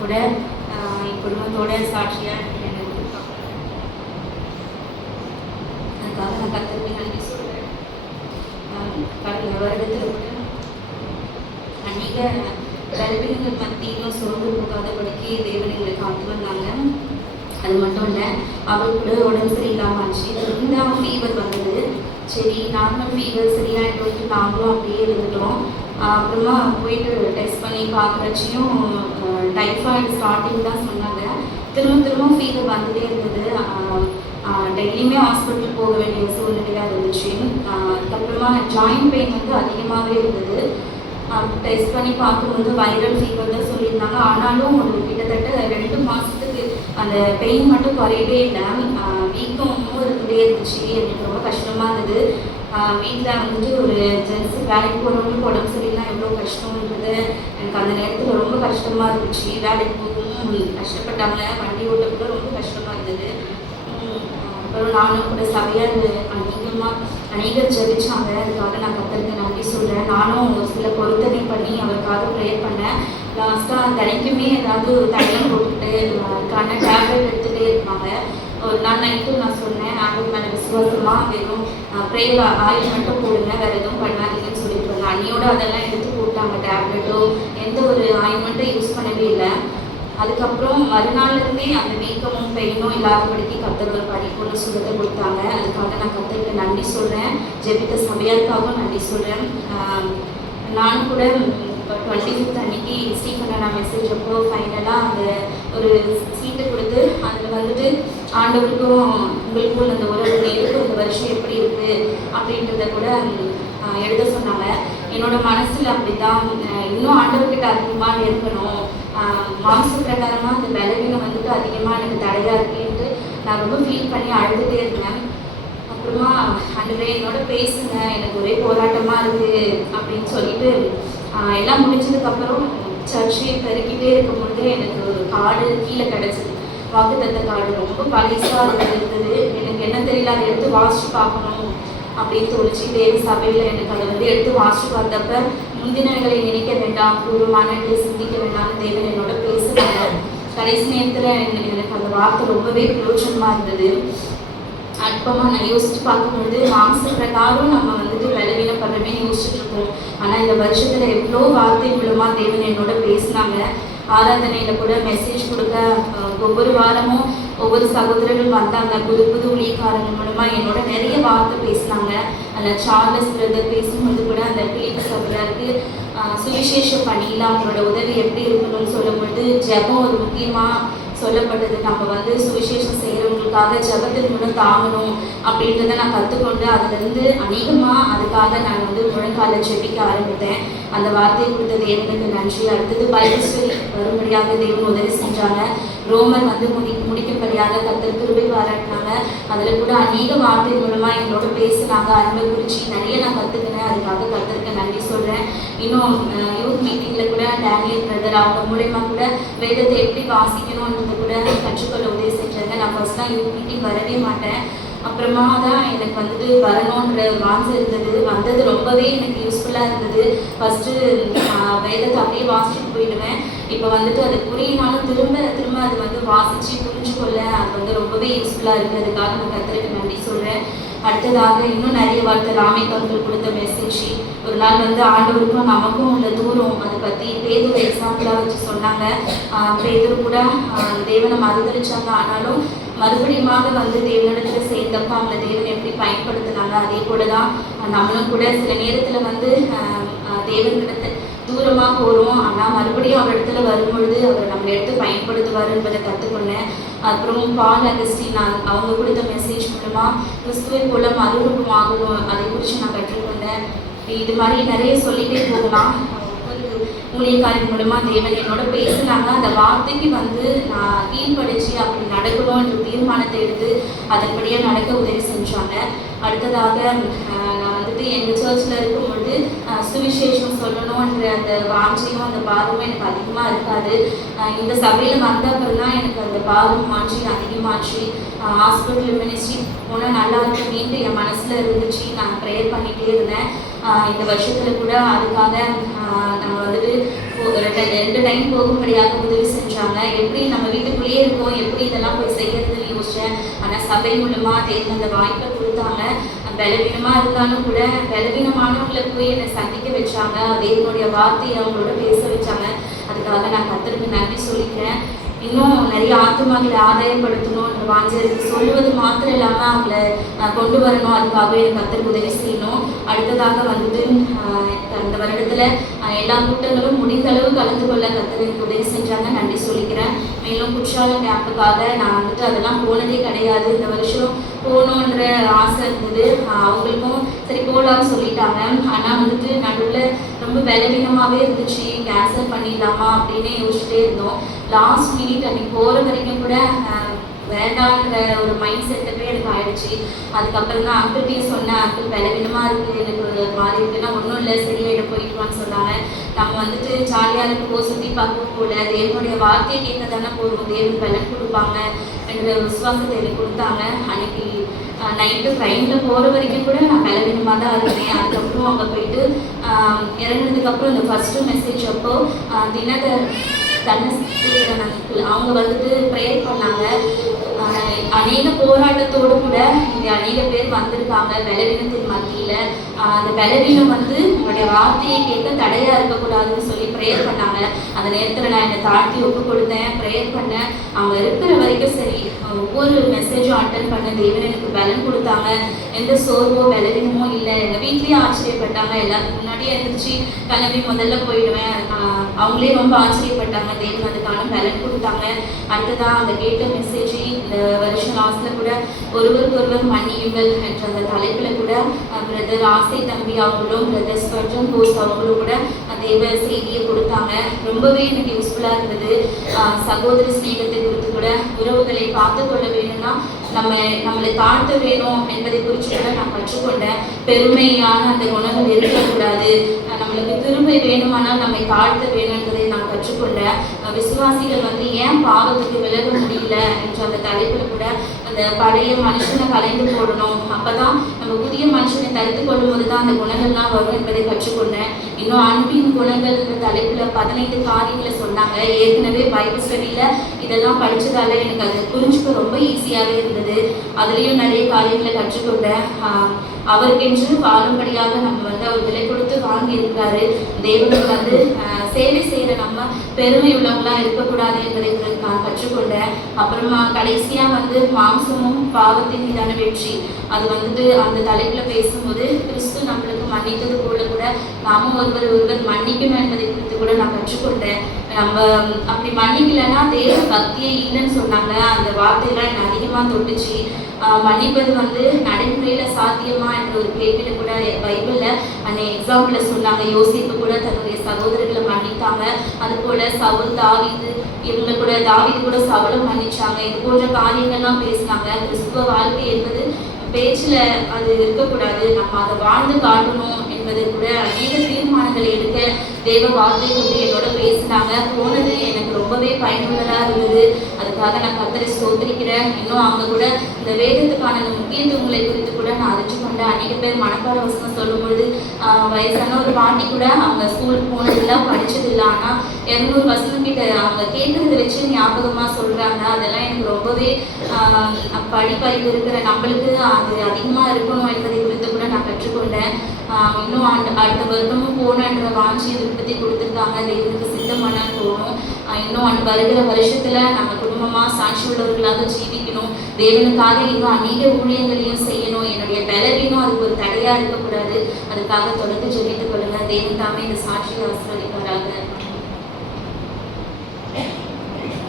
கூட என் குடும்பத்தோட சாட்சியாக அதுக்காக நான் கத்தருக்கு நன்றி சொல்கிறேன். கடந்த வருடத்தில் கூட அநேக பலவீனங்கள் மத்தியிலும் சோர்ந்து போகாதபடிக்கு தேவன் எங்களை காத்து வந்தாங்க. அது மட்டும் இல்லை, அவருக்கு கூட உடம்பு சரியில்லாமல் ஆச்சு. இருந்தால் ஃபீவர் வந்தது. சரி, நார்மல் ஃபீவர் சரியாயிட்டு நாங்களும் அப்படியே இருந்துட்டோம். அப்புறமா போயிட்டு டெஸ்ட் பண்ணி பார்க்குறச்சியும் டைஃபாய்டு ஸ்டார்டிங் தான் சொன்னாங்க. திரும்ப ஃபீவர் வந்துகிட்டே இருந்தது. டெய்லியுமே ஹாஸ்பிட்டல் போக வேண்டிய சூழ்நிலையாக இருந்துச்சு. அதுக்கப்புறமா ஜாயிண்ட் பெயின் வந்து அதிகமாகவே இருந்தது. டெஸ்ட் பண்ணி பார்க்கும்போது வைரல் ஃபீவர் தான் சொல்லியிருந்தாங்க. ஆனாலும் ஒரு கிட்டத்தட்ட 2 மாதத்துக்கு அந்த பெயின் மட்டும் குறையவே இல்லை. வீக்கமும் இருந்துகிட்டே இருந்துச்சு. எனக்கு ரொம்ப கஷ்டமாக இருந்தது. வீட்டில் வந்துட்டு ஒரு ஜென்ஸு வேலைக்கு போகிறவங்களுக்கு உடம்பு சரியில்லாம் எவ்வளோ கஷ்டம்ன்றது எனக்கு அந்த நேரத்தில் ரொம்ப கஷ்டமாக இருந்துச்சு. வேலைக்கு போகவும் கஷ்டப்பட்டாங்க, வண்டி ஓட்ட கூட ரொம்ப கஷ்டமாக இருந்தது. அப்புறம் நானும் கூட சபையார் அநேகர் ஜெபிச்சாங்க. அதுக்காக நான் கத்தருக்கு நன்றி சொல்கிறேன். நானும் சில பொருத்தனை பண்ணி அவருக்காக ப்ரேயர் பண்ணேன். லாஸ்ட்டாக தினைக்குமே ஏதாவது தைலம் போட்டுட்டு அதுக்கான டேப்லெட் எடுத்துகிட்டே இருப்பாங்க. ஒரு நாள் நைட்டும் நான் சொன்னேன், ஆண்டவர் மேலே விசுவாசமாக வெறும் ப்ரேயர் ஆயில் மட்டும் போடுங்க, வேறு எதுவும் பண்ணாதீங்கன்னு சொல்லிட்டு வந்தேன். அன்னியோட அதெல்லாம் எடுத்து போட்டாங்க. டேப்லெட்டோ எந்த ஒரு ஆயின்மெண்ட்டும் யூஸ் பண்ணவே இல்லை. அதுக்கப்புறம் மறுநாள்லேருந்தே அந்த வீக்கமும் பெயினும் இல்லாதபடிக்கு கத்தர் ஒரு படிப்புள்ள சுகத்தை கொடுத்தாங்க. அதுக்காக நான் கத்தருக்கு நன்றி சொல்கிறேன். ஜெபித்த சபையாருக்காகவும் நன்றி சொல்கிறேன். நானும் கூட 25th அன்னைக்கு ஸ்டீஃபனை நான் மெசேஜ் அப்போ ஃபைனலாக அந்த ஒரு சீட்டை கொடுத்து அதில் வந்துட்டு ஆண்டவருக்கும் உங்களுக்கும் அந்த உறவு இருக்கும், இந்த வருஷம் எப்படி இருக்குது அப்படின்றத கூட எழுத சொன்னாங்க. என்னோட மனசில் அப்படி தான், இன்னும் ஆண்டவர்கிட்ட அதிகமாக இருக்கணும், மாம்ச பிரகாரமாக அந்த பலவீனம் வந்துட்டு அதிகமாக எனக்கு தடையாக இருக்குன்ட்டு நான் ரொம்ப ஃபீல் பண்ணி அழுதுகிட்டே இருந்தேன். அப்புறமா ஆண்டவரே என்னோட பேசுங்க, எனக்கு ஒரே போராட்டமாக இருக்குது அப்படின்னு சொல்லிட்டு எல்லாம் முடிஞ்சதுக்கப்புறம் சர்ச்சை பெருக்கிட்டே இருக்கும்போது எனக்கு ஒரு கார்டு கீழே கிடச்சிது. வாக்குத்தத்த கார்டு ரொம்ப பழசாக இருந்தது. எனக்கு என்ன தெரியல, அதை எடுத்து வாசித்து பார்க்கணும் அப்படின்னு தோணுச்சு. தேவ சபையில் எனக்கு அதை வந்து எடுத்து வாசித்து பார்த்தப்ப முந்தினங்களை நினைக்க வேண்டாம், பூர்வமானங்களை சிந்திக்க வேண்டாம்னு தேவன் என்னோட பேசுனாங்க. கடைசி நேரத்தில் எனக்கு அந்த வார்த்தை ரொம்பவே பிரயோஜனமாக இருந்தது. அற்பமாக நான் யோசித்து பார்க்கும்பொழுது மாம்ச பிரகாரம் நம்ம வந்துட்டு பலவீனப்படுறமே யோசிச்சுட்டு இருக்கோம். ஆனால் இந்த வருஷத்தில் எவ்வளோ வார்த்தை மூலமாக தேவன் என்னோட பேசினாங்க. ஆராதனையில் கூட மெசேஜ் கொடுக்க ஒவ்வொரு வாரமும் ஒவ்வொரு சகோதரர்கள் வந்தாங்க. புது ஊழியக்காரர்கள் மூலமாக என்னோட நிறைய வார்த்தை பேசினாங்க. அதில் சார்லஸ் பிரதர் பேசும்போது கூட அந்த பிலிப்பு சகோதரருக்கு சுவிசேஷ பணியில் அவங்களோட உதவி எப்படி இருக்கணும்னு சொல்லும்பொழுது ஜெபம் ஒரு முக்கியமாக சொல்லப்பட்டது. நம்ம வந்து சுவிசேஷம் செய்கிறவங்களுக்காக ஜெபத்தின் மூலம் தாங்கணும் அப்படின்றத நான் கற்றுக்கொண்டு அதுலேருந்து அநேகமாக அதுக்காக நான் வந்து முழங்கால ஜெபிக்க ஆரம்பித்தேன். அந்த வார்த்தையை கொடுத்த தேவனுக்கு நன்றி. அடுத்தது பைபிள் ஸ்டடி வரும்படியாக தேவன் உதவி செஞ்சாங்க. ரோமர் வந்து முடிக்கும்படியாக கத்தர் கிருபை பாராட்டினாங்க. அதில் கூட அநேக வார்த்தை மூலமாக எங்களோட பேசினாங்க. அன்பை குறித்து நிறைய நான் கற்றுக்கினேன். அதுக்காக கத்தருக்கு நன்றி சொல்கிறேன். இன்னும் யூத் மீட்டிங்கில் கூட டேனியல் பிரதர் அவங்க மூலயமா கூட வேதத்தை எப்படி வாசிக்கணும்ன்றது கூட கற்றுக்கொள்ள உதவி செஞ்சாங்க. நான் ஃபர்ஸ்ட்லாம் யூத் மீட்டிங் வரவே மாட்டேன். அப்புறமா தான் எனக்கு வந்துட்டு வரணுன்ற வாஞ்சை இருந்தது. வந்தது ரொம்பவே எனக்கு யூஸ்ஃபுல்லாக இருந்தது. ஃபஸ்ட்டு வேதத்தை அப்படியே வாசிச்சுட்டு போயிடுவேன். இப்போ வந்துட்டு அது புரியினாலும் திரும்ப அது வந்து வாசித்து புரிஞ்சுக்கொள்ள அது வந்து ரொம்பவே யூஸ்ஃபுல்லாக இருக்குது. அதுக்காக நான் கத்தருக்கு நன்றி சொல்கிறேன். அடுத்ததாக இன்னும் நிறைய வார்த்தை ராமேக்கர்கள் கொடுத்த மெசேஜ். ஒரு நாள் வந்து ஆண்டவருக்கும் நமக்கும் உள்ள தூரம் அதை பற்றி பேதுரு எக்ஸாம்பிளாக வச்சு சொன்னாங்க. பேதுரு கூட தேவனை மறுதளிச்சாங்க. ஆனாலும் மறுபடியும் வந்து தேவனிடத்தில் சேர்ந்தப்ப அவங்களை தேவன் எப்படி பயன்படுத்தினாங்க. அதே போல தான் நம்மளும் கூட சில நேரத்தில் வந்து தேவனிடத்தை தூரமாக போகிறோம். ஆனால் மறுபடியும் அவர் இடத்துல வரும்பொழுது அவர் நம்மளை எடுத்து பயன்படுத்துவார் என்பதை கற்றுக்கொண்டேன். அப்புறம் பால் அகஸ்டின் அவங்க கொடுத்த மெசேஜ் மூலமாக கிறிஸ்துவை போல மறுரூபம் ஆகணும், அதை குறித்து நான் கற்றுக்கொண்டேன். இது மாதிரி நிறைய சொல்லிகிட்டே போகலாம். ஊழியக்காரின் மூலமாக தேவன் என்னோட பேசினாங்க. அந்த வார்த்தைக்கு வந்து நான் கீழ்படிச்சு அப்படி நடக்கணும்ன்ற தீர்மானத்தை எடுத்து அதன்படியே நடக்க உதவி செஞ்சாங்க. அடுத்ததாக நான் வந்துட்டு எங்கள் சர்ச்சில் இருக்கும்பொழுது சுவிசேஷம் சொல்லணுன்ற அந்த வாஞ்சையும் அந்த பாவமும் எனக்கு அதிகமாக இருக்காது. இந்த சபையில் வந்த அப்புறம் தான் எனக்கு அந்த பாவம் மாற்றி அதிகமாச்சு. ஹாஸ்பிட்டல் மினிஸ்ட்ரி போனால் நல்லா இருக்குமேன்ட்டு என் மனசில் இருந்துச்சு. நான் ப்ரேயர் பண்ணிகிட்டே இருந்தேன். இந்த வருஷத்தில் கூட அதுக்காக நம்ம வந்துட்டு 2 டைம் போகும்படியாக உதவி செஞ்சாங்க. எப்படி நம்ம வீட்டுக்குள்ளேயே இருக்கோம், எப்படி இதெல்லாம் போய் செய்யறதுன்னு யோசிச்சேன். ஆனால் சபை மூலமா தேவன் அந்த வாய்ப்பை கொடுத்தாங்க. பலவீனமா இருந்தாலும் கூட பலவீனமானவங்களை போய் என்னை சந்திக்க வச்சாங்க. தேவனுடைய வார்த்தையை அவங்களோட பேச வச்சாங்க. அதுக்காக நான் கர்த்தருக்கு நன்றி சொல்லிக்கிறேன். இன்னும் நிறைய ஆத்துமாக்களை ஆதாயப்படுத்தணும்ன்ற வாஞ்சை இருக்கு. சொல்லுவது மாத்திரம் இல்லாமல் அவங்கள கொண்டு வரணும். அதுக்காகவே எனக்கு கர்த்தருக்கு உதவி செய்யணும். அடுத்ததாக வந்துட்டு அந்த வருடத்துல எல்லா கூட்டங்களும் முடிந்த அளவு கலந்து கொள்ள கர்த்தர் எனக்கு உதவி செஞ்சாங்க. நன்றி சொல்லிக்கிறேன். மேலும் குற்றாலம் கேம்புக்காக நான் வந்துட்டு அதெல்லாம் போனதே கிடையாது. இந்த வருஷம் போகணுன்ற ஆசை இருந்தது. அவங்களுக்கும் சரி போகலான்னு சொல்லிட்டாங்க. ஆனால் வந்துட்டு நடுவில் ரொம்ப பலவீனமாகவே இருந்துச்சு. கேன்சல் பண்ணிடலாமா அப்படின்னு யோசிச்சுட்டே இருந்தோம். லாஸ்ட் மினிட் அன்னைக்கு போகிற வரைக்கும் கூட வேண்டான்ற ஒரு மைண்ட் செட்டப்பே எனக்கு ஆயிடுச்சு. அதுக்கப்புறம் தான் அங்கிட்டே சொன்னேன், அங்கிள் பலவீனமாக இருக்குது, எனக்கு ஒரு மாதிரி இருக்குன்னா ஒன்றும் இல்லை, சரியாயிடும், போயிட்டுவான்னு சொன்னாங்க. நம்ம வந்துட்டு ஜாலியாக இருக்கோ சுற்றி பார்க்க போல தேவனுடைய வார்த்தையை கேட்க தானே போகிறோம், தேவன் பலன் கொடுப்பாங்க என்ற விசுவாசத்தை எனக்கு கொடுத்தாங்க. அன்னைக்கு நைட்டு ட்ரெயினில் போகிற வரைக்கும் கூட நான் பலவீனமாக தான் இருந்தேன். அதுக்கப்புறம் அங்கே போயிட்டு இறங்குனதுக்கப்புறம் இந்த ஃபஸ்ட்டு மெசேஜ் அப்போ தினகர் அவங்க வந்துட்டு ப்ரேயர் பண்ணாங்க. அநேக போராட்டத்தோடு கூட இங்கே அநேக பேர் வந்திருக்காங்க பலவீனத்தின் மத்தியில். அந்த பலவீனம் வந்து உங்களுடைய வார்த்தையை கேட்க தடையாக இருக்கக்கூடாதுன்னு சொல்லி ப்ரேயர் பண்ணாங்க. அந்த நேரத்தில் நான் என்னை தாழ்த்தி ஒப்பு கொடுத்தேன், ப்ரேயர் பண்ணேன். அவங்க இருக்கிற வரைக்கும் சரி ஒவ்வொரு மெசேஜும் அட்டன் பண்ண தேவன் எனக்கு பலன் கொடுத்தாங்க. எந்த சோர்வோ பலவீனமோ இல்லை. எங்கள் வீட்லேயும் ஆச்சரியப்பட்டாங்க. எல்லாத்துக்கு முன்னாடியே எழுந்திரிச்சு கிளம்பி முதல்ல போயிடுவேன். அவங்களே ரொம்ப ஆச்சரியப்பட்டாங்க. தேவன் அதுக்கான பலன் கொடுத்தாங்க. அடுத்ததான் அந்த கேட்ட மெசேஜ் இந்த வருஷம் லாஸ்ட்டில் கூட ஒருவருக்கொருவர் மன்னியுங்கள் என்ற அந்த தலைப்பில் கூட பிரதர் ஆசை தம்பி அவங்களும் பிரதர் ஸ்பர்ஜன் கோஸ் அவங்களும் கூட தேவ செய்தியை கொடுத்தாங்க. ரொம்பவே எனக்கு யூஸ்ஃபுல்லாக இருந்தது. சகோதரி ஸ்நேகத்தை குறித்து கூட உறவுகளை பார்த்து கொள்ள வேணும்னா நம்மளை தாழ்த்த வேணும் என்பதை குறித்து கூட நான் கற்றுக்கொண்டேன். பெருமையான அந்த குணங்கள் இருக்கக்கூடாது. நம்மளுக்கு திரும்பி வேணுமானால் நம்மை தாழ்த்த வேணும் என்பதை நான் கற்றுக்கொண்டேன். விசுவாசிகள் வந்து ஏன் பாவத்துக்கு விலக முடியல என்ற அந்த தலைப்பில் கூட அந்த பழைய மனுஷனை கலைந்து போடணும், அப்பதான் நம்ம புதிய மனுஷனை தடுத்து கொள்ளும் போது தான் அந்த குணங்கள்லாம் வரும் என்பதை கற்றுக்கொண்டேன். இன்னும் அன்பின் குணங்கள் தலைப்பில் 15 காரியங்களை சொன்னாங்க. ஏற்கனவே பைபிள் ஸ்டடியில் இதெல்லாம் படித்ததால எனக்கு அது புரிஞ்சுக்க ரொம்ப ஈஸியாகவே இருந்தது. அதுலேயும் நிறைய காரியங்களை கற்றுக்கொண்டேன். அவருக்கென்று வாழும்படியாக நம்ம வந்து அவர் விலை கொடுத்து வாங்கி இருக்கிறாரு. தேவனுக்கு வந்து சேவை செய்கிற நம்ம பெருமை உள்ளவங்களாக இருக்கக்கூடாது என்பதை நான் கற்றுக்கொண்டேன். அப்புறமா கடைசியாக வந்து மாம்சமும் பாவத்தின் மீதான வெற்றி, அது வந்துட்டு அந்த தலைப்பில் பேசும்போது கிறிஸ்து நம்மளுக்கு மன்னித்தது போல கூட நாமும் ஒருவர் மன்னிக்கணும் என்பதை குறித்து கூட நான் கற்றுக்கொண்டேன். நம்ம அப்படி மன்னிக்கலைன்னா தேவ பக்தியே இல்லைன்னு சொன்னாங்க. அந்த வார்த்தையெல்லாம் எனக்கு அதிகமாக தொட்டுச்சு. மன்னிப்பது வந்து நடைமுறையில் சாத்தியமா என்ற ஒரு கேள்வியில் கூட பைபிளில் அந்த எக்ஸாம்பிளில் சொன்னாங்க. யோசிப்பு கூட தன்னுடைய சகோதரர்களை மன்னித்தாங்க. அதுபோல் சவுல் தாவீது இவங்களை கூட தாவீது கூட சவுலும் மன்னிச்சாங்க. இது போன்ற காரியங்கள்லாம் பேசினாங்க. கிறிஸ்துவ வாழ்க்கை என்பது பேச்சில் அது இருக்கக்கூடாது, நம்ம அதை வாழ்ந்து காட்டணும் என்பது கூட அநேக தீர்மானங்களை எடுக்க தேவ வார்த்தை கொண்டு என்னோட பேசினாங்க. போனது எனக்கு ரொம்பவே பயனுள்ளதாக இருந்தது. அதுக்காக நான் கர்த்தரை ஸ்தோத்திரிக்கிறேன். இன்னும் அவங்க கூட இந்த வேதத்துக்கான முக்கியத்துவங்களை குறித்து கூட நான் அறிஞ்சு கொண்டேன். அநேக பேர் மனப்பாட வசனம் சொல்லும் பொழுது வயசான ஒரு பாட்டி கூட அவங்க ஸ்கூலுக்கு போனதில்லை, படித்ததில்லை, ஆனால் 200 வசனம் கிட்ட அவங்க கேட்குறத வச்சு ஞாபகமாக சொல்கிறாங்க. அதெல்லாம் எனக்கு ரொம்பவே படிப்பறிவு இருக்கிற நம்மளுக்கு அது அதிகமாக இருக்கணும் என்பதை குறித்து கூட நான் கற்றுக்கொண்டேன். இன்னும் அடுத்த வருடமும் போகணுன்ற வாஞ்சி விருப்பத்தை கொடுத்துருக்காங்க. தேவனுக்கு சித்தமானால் போகணும். இன்னும் வருகிற வருஷத்தில் நாங்கள் குடும்பமாக சாட்சி உள்ளவர்களாக ஜீவிக்கணும். தேவனுக்காக இன்னும் அநேக ஊழியங்களையும் செய்யணும். என்னுடைய பலவீனம் அதுக்கு ஒரு தடையாக இருக்கக்கூடாது. அதுக்காக தொடர்ந்து ஜெபித்துக் கொள்ளுங்கள். தேவன் தாமே இந்த சாட்சியை ஆசீர்வதிப்பாராக.